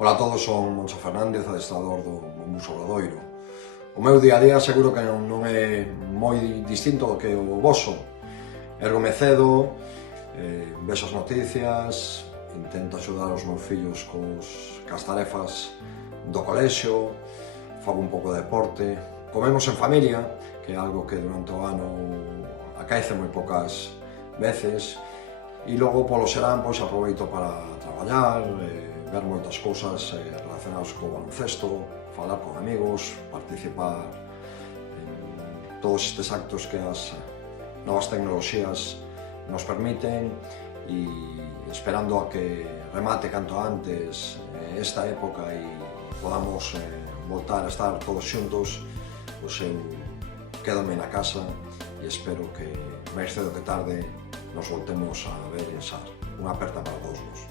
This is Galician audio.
Ola a todos, son Moncho Fernández, adestrador do Buso Obradoiro. O meu día a día seguro que non é moi distinto do que o voso. Érgome cedo, vexo as noticias, intento axudar os meus fillos cas tarefas do colexio, fago un pouco de deporte, comemos en familia, que é algo que durante o ano acaece moi poucas veces, e logo polo serán pois aproveito para traballar, ver moitas cousas relacionadas co baloncesto, falar con amigos, participar en todos estes actos que as novas tecnoloxías nos permiten, e esperando a que remate canto antes esta época e podamos voltar a estar todos xuntos, pois eu quédome na casa e espero que máis cedo que tarde nos voltemos a ver e ensar. Unha aperta para todos vos.